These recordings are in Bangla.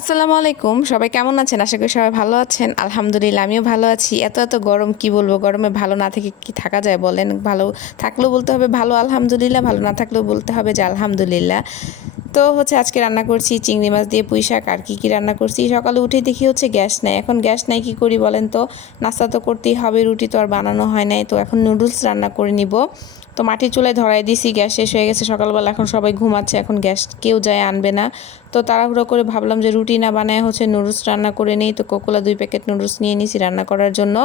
আসসালামু আলাইকুম। সবাই কেমন আছেন? আশা করি সবাই ভালো আছেন। আলহামদুলিল্লাহ, আমিও ভালো আছি। এত এত গরম কি বলব? গরমে ভালো না থেকে কি থাকা যায় বলেন? ভালো থাকলেও বলতে হবে ভালো, আলহামদুলিল্লাহ। ভালো না থাকলেও বলতে হবে যে আলহামদুলিল্লাহ। তো হচ্ছে আজকে রান্না করছি চিংড়ি মাছ দিয়ে পুঁই শাক আর কী কী রান্না করছি। সকালে উঠে দেখি হচ্ছে গ্যাস নাই। এখন গ্যাস নাই, কি করি বলেন তো? নাস্তা তো করতেই হবে, রুটি তো আর বানানো হয় নাই। তো এখন নুডলস রান্না করে নিব। তো মাটির চুলায় ধরাই দিছি, গ্যাস শেষ হয়ে গেছে, সকালবেলা এখন সবাই ঘুমাচ্ছে, এখন গ্যাস কেউ যায় আনবে না। তো তাড়াহুড়ো করে ভাবলাম যে রুটি না বানায় হচ্ছে নুডলস রান্না করে নেই, তো কোকোলা দুই প্যাকেট নুডলস নিয়ে নিছি রান্না করার জন্য।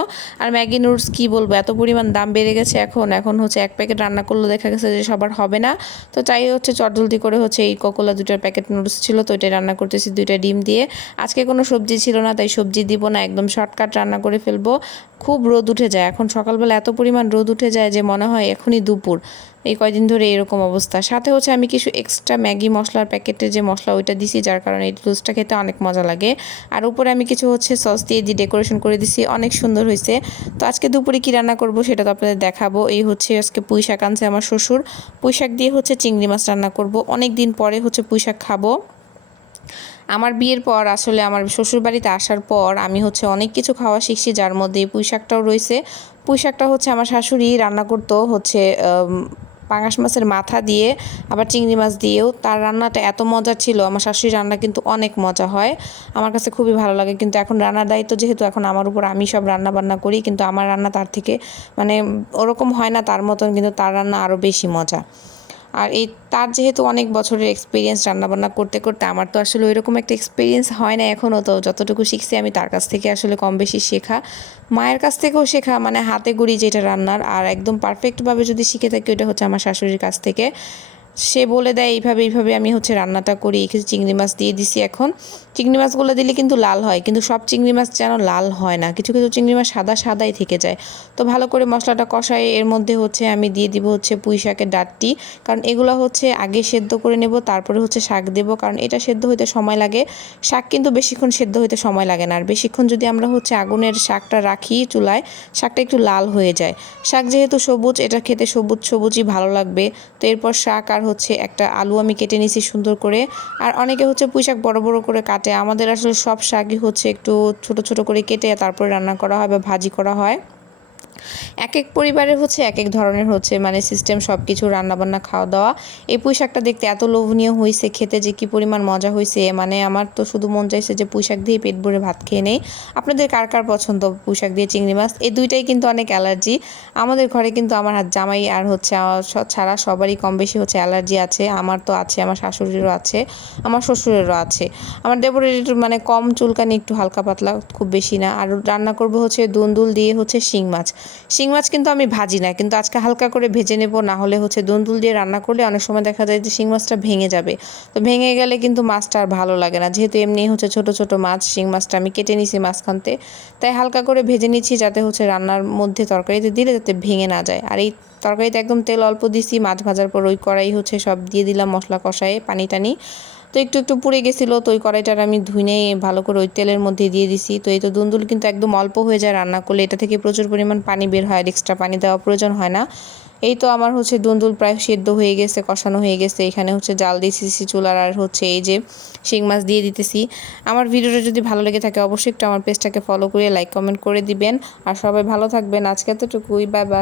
আর ম্যাগি নুডলস কি বলব, এত পরিমাণ দাম বেড়ে গেছে এখন এখন হচ্ছে এক প্যাকেট রান্না করলে দেখা গেছে যে সবার হবে না। তো চাই হচ্ছে চটজলদি করে হচ্ছে এই কোকোলা দুটার প্যাকেট নুডলস ছিল, তো ওইটাই রান্না করতেছি দুইটা ডিম দিয়ে। আজকে কোনো সবজি ছিল না, তাই সবজি দিব না, একদম শর্টকাট রান্না করে ফেলব। খুব রোদ উঠে যায়, এখন সকালবেলা এত পরিমাণ রোদ উঠে যায় যে মনে হয় এখনই দুপুর এই কয়দিন ধরে এরকম অবস্থা। সাথে হচ্ছে আমি কিছু এক্সট্রা ম্যাগি মশলার প্যাকেটে যে মশলা ওইটা দিছি, যার কারণে এই টুলসটা খেতে অনেক মজা লাগে। আর উপরে আমি কিছু হচ্ছে সস দিয়ে দিয়ে ডেকোরেশন করে দিছি, অনেক সুন্দর হয়েছে। তো আজকে দুপুরে কী রান্না করব সেটা তো আপনাদের দেখাবো। এই হচ্ছে আজকে পুঁই শাক আনছে আমার শ্বশুর। পুঁই শাক দিয়ে হচ্ছে চিংড়ি মাছ রান্না করব। অনেক দিন পরে হচ্ছে পুঁই শাক খাব। আমার বিয়ের পর আসলে আমার শ্বশুরবাড়িতে আসার পর আমি হচ্ছে অনেক কিছু খাওয়া শিখছি, যার মধ্যে পুঁই শাকটাও রয়েছে। পুঁই শাকটা হচ্ছে আমার শাশুড়ি রান্না করতো হচ্ছে পাঙাশ মাছের মাথা দিয়ে, আবার চিংড়ি মাছ দিয়েও। তার রান্নাটা এত মজা ছিল, আমার শাশুড়ির রান্না কিন্তু অনেক মজা হয়। আমার কাছে খুবই ভালো লাগে, কিন্তু এখন রান্নার দায়িত্ব যেহেতু এখন আমার উপর আমি সব রান্না বান্না করি, কিন্তু আমার রান্না তার থেকে মানে ওরকম হয় না, তার মতন কিন্তু তার রান্না আরও বেশি মজা। আর এই তার যেহেতু অনেক বছরের এক্সপিরিয়েন্স রান্নাবান্না করতে করতে আমার তো আসলে ওই রকম একটা এক্সপিরিয়েন্স হয় না এখনও তো যতটুকু শিখছি আমি তার কাছ থেকে আসলে কম বেশি শেখা। মায়ের কাছ থেকেও শেখা মানে হাতে গুড়ি যেটা রান্নার, আর একদম পারফেক্টভাবে যদি শিখে থাকি ওটা হচ্ছে আমার শাশুড়ির কাছ থেকে। সে বলে দেয়, এইভাবে এইভাবে আমি হচ্ছে রান্নাটা করি কিছু চিংড়ি মাছ দিয়ে দিছি এখন। চিংড়ি মাছগুলো দিলে কিন্তু লাল হয়, কিন্তু সব চিংড়ি মাছ যেন লাল হয় না, কিছু কিছু চিংড়ি মাছ সাদা সাদাই থেকে যায়। তো ভালো করে মশলাটা কষাই এর মধ্যে হচ্ছে আমি দিয়ে দিব হচ্ছে পুঁই শাকের ডাটটি, কারণ এগুলো হচ্ছে আগে সেদ্ধ করে নেব, তারপরে হচ্ছে শাক দেব, কারণ এটা সেদ্ধ হইতে সময় লাগে। শাক কিন্তু বেশিক্ষণ সেদ্ধ হইতে সময় লাগে না, আর বেশিক্ষণ যদি আমরা হচ্ছে আগুনের শাকটা রাখি চুলায়, শাকটা একটু লাল হয়ে যায়। শাক যেহেতু সবুজ, এটা খেতে সবুজ, সবুজই ভালো লাগবে। তো এরপর শাক আর হচ্ছে একটা আলু আমি কেটে নিয়েছি সুন্দর করে। আর অনেকে হচ্ছে পুঁই শাক বড় বড় করে কাটে। আমাদের আসলে সব শাকই হচ্ছে একটু ছোট ছোট করে কেটে তারপরে রান্না করা হয় বা ভাজি করা হয়। এক এক পরিবারের হচ্ছে এক এক ধরনের হচ্ছে মানে সিস্টেম সব কিছু রান্নাবান্না খাওয়া দাওয়া এই পুঁই শাকটা দেখতে এত লোভনীয় হয়েছে খেতে যে কি পরিমাণ মজা হয়েছে মানে আমার তো শুধু মন চাইছে যে পুঁই শাক দিয়ে পেট ভরে ভাত খেয়ে নেই। আপনাদের কার কার পছন্দ পুঁই শাক দিয়ে চিংড়ি মাছ? এই দুইটাই কিন্তু অনেক অ্যালার্জি। আমাদের ঘরে কিন্তু আমার হাত জামাই আর হচ্ছে ছাড়া সবারই কম বেশি হচ্ছে অ্যালার্জি আছে। আমার তো আছে, আমার শাশুড়িরও আছে, আমার শ্বশুরেরও আছে। আমার দেবরের মানে কম চুলকানি একটু হালকা পাতলা খুব বেশি না। আর রান্না করব হচ্ছে দুন্দুল দিয়ে হচ্ছে শিং মাছ। শিং মাছ কিন্তু আমি ভাজি না, কিন্তু আজকে হালকা করে ভেজে নেব, না হলে হচ্ছে দুন্দুল দিয়ে রান্না করলে অনেক সময় দেখা যায় যে শিং মাছটা ভেঙে যাবে। তো ভেঙে গেলে কিন্তু মাছটা আর ভালো লাগে না, যেহেতু এমনি হচ্ছে ছোট ছোট মাছ, শিং মাছটা আমি কেটে নিছি মাঝখানতে। তাই হালকা করে ভেজে নিচ্ছি যাতে হচ্ছে রান্নার মধ্যে তরকারিতে দিলে যাতে ভেঙে না যায়। আর এই তরকারিতে একদম তেল অল্প দিছি, মাছ ভাজার পর ওই কড়াই হচ্ছে সব দিয়ে দিলাম মশলা কষায়ে, পানি টানি। তো একটু একটু পুড়ে গেছিল, তো ওই কড়াইটার আমি ধুইনে ভালো করে ওই তেলের মধ্যে দিয়ে দিছি। তো এই তো দুন্দুল কিন্তু একদম অল্প হয়ে যায় রান্না করলে, এটা থেকে প্রচুর পরিমাণ পানি বের হয় আর এক্সট্রা পানি দেওয়া প্রয়োজন হয় না। এই তো আমার হচ্ছে দুন্দুল প্রায় সেদ্ধ হয়ে গেছে, কষানো হয়ে গেছে। এখানে হচ্ছে জাল দিয়েছি চুলার আর হচ্ছে এই যে শিং মাছ দিয়ে দিতেছি। আমার ভিডিওটা যদি ভালো লেগে থাকে অবশ্যই একটু আমার পেজটাকে ফলো করে লাইক কমেন্ট করে দিবেন। আর সবাই ভালো থাকবেন। আজকে এতটুকুই বাই বাই